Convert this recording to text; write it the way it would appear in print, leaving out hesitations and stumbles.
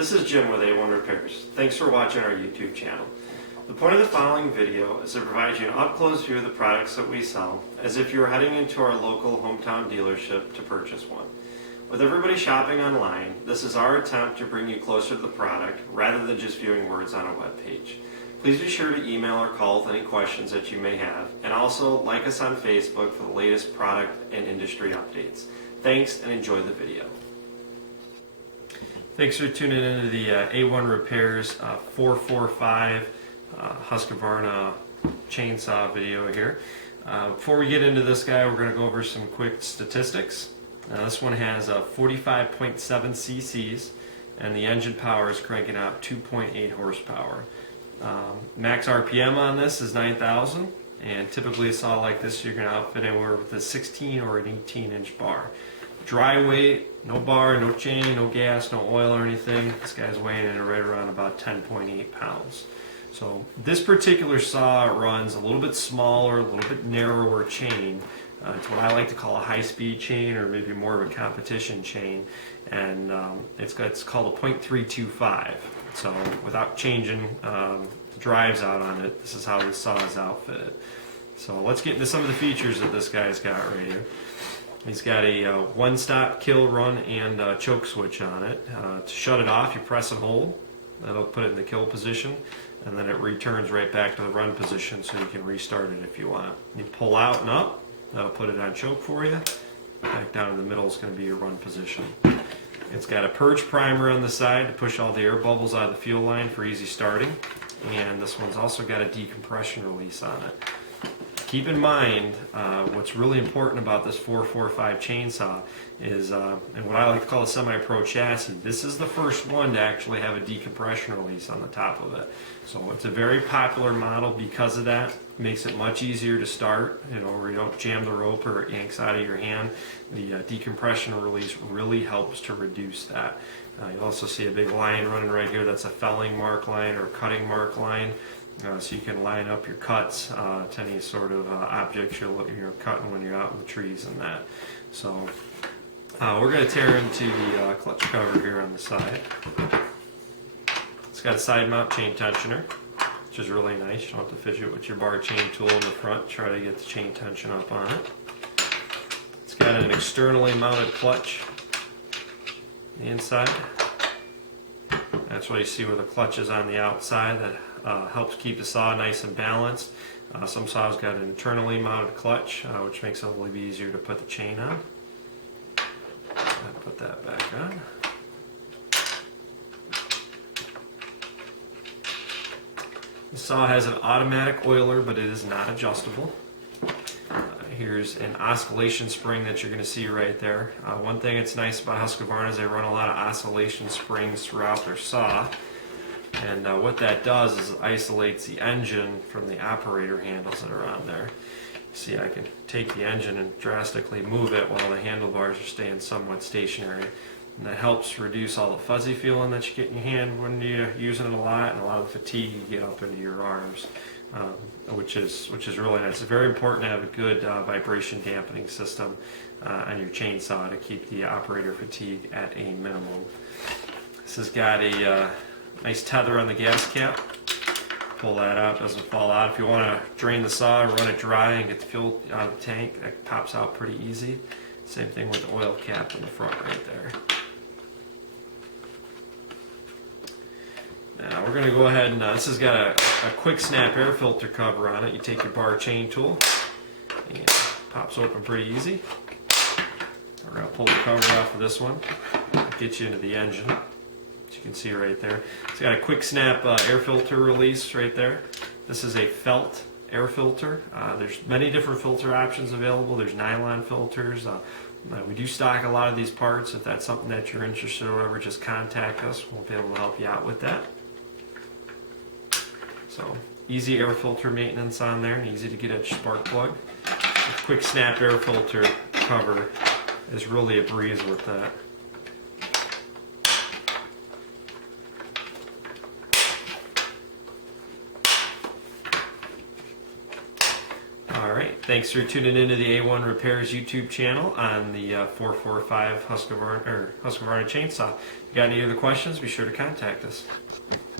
This is Jim with A1 Repairs. Thanks for watching our YouTube channel. The point of the following video is to provide you an up-close view of the products that we sell, as if you were heading into our local hometown dealership to purchase one. With everybody shopping online, this is our attempt to bring you closer to the product rather than just viewing words on a web page. Please be sure to email or call with any questions that you may have, and also like us on Facebook for the latest product and industry updates. Thanks, and enjoy the video. Thanks for tuning into the A1 Repairs 445 Husqvarna chainsaw video here. Before we get into this guy, we're going to go over some quick statistics. This one has 45.7 cc's, and the engine power is cranking out 2.8 horsepower. Max RPM on this is 9,000, and typically a saw like this you're going to outfit anywhere with a 16 or an 18-inch bar. Dry weight, no bar, no chain, no gas, no oil or anything. This guy's weighing in right around about 10.8 pounds. So this particular saw runs a little bit smaller, a little bit narrower chain. It's what I like to call a high-speed chain, or maybe more of a competition chain, and it's called a .325. So without changing the drives out on it, this is how this saw is outfitted. So let's get into some of the features that this guy's got right here. He's got a one-stop kill, run, and choke switch on it. To shut it off, you press and hold. That'll put it in the kill position, and then it returns right back to the run position, so you can restart it if you want. You pull out and up. That'll put it on choke for you. Back down in the middle is going to be your run position. It's got a purge primer on the side to push all the air bubbles out of the fuel line for easy starting. And this one's also got a decompression release on it. Keep in mind, what's really important about this 445 chainsaw is, and what I like to call a semi-pro chassis, this is the first one to actually have a decompression release on the top of it. So it's a very popular model because of that. It makes it much easier to start, where you don't jam the rope or it yanks out of your hand. The decompression release really helps to reduce that. You'll also see a big line running right here. That's a felling mark line or cutting mark line. So you can line up your cuts to any sort of objects you're cutting when you're out in the trees and that. So we're going to tear into the clutch cover here on the side. It's got a side mount chain tensioner, which is really nice. You don't have to fidget with your bar chain tool in the front. Try to get the chain tension up on it. It's got an externally mounted clutch on the inside. That's what you see where the clutch is on the outside. That helps keep the saw nice and balanced. Some saws got an internally mounted clutch, which makes it a little bit easier to put the chain on. Put that back on. The saw has an automatic oiler, but it is not adjustable. Here's an oscillation spring that you're going to see right there. One thing that's nice about Husqvarna is they run a lot of oscillation springs throughout their saw. And what that does is it isolates the engine from the operator handles that are on there. See, I can take the engine and drastically move it while the handlebars are staying somewhat stationary. And that helps reduce all the fuzzy feeling that you get in your hand when you're using it a lot, and a lot of the fatigue you get up into your arms, which is really nice. It's very important to have a good vibration dampening system on your chainsaw to keep the operator fatigue at a minimum. This has got a nice tether on the gas cap. Pull that out, doesn't fall out. If you want to drain the saw, run it dry, and get the fuel out of the tank, that pops out pretty easy. Same thing with the oil cap in the front right there. Now we're going to go ahead and, this has got a quick snap air filter cover on it. You take your bar chain tool, and it pops open pretty easy. We're going to pull the cover off of this one, get you into the engine. As you can see right there, it's got a quick snap air filter release right there. This is a felt air filter. There's many different filter options available. There's nylon filters. We do stock a lot of these parts. If that's something that you're interested in or whatever, just contact us. We'll be able to help you out with that. So easy air filter maintenance on there, and easy to get at your spark plug. The quick snap air filter cover is really a breeze with that. Thanks for tuning into the A1 Repairs YouTube channel on the 445 Husqvarna Chainsaw. If you got any other questions, be sure to contact us.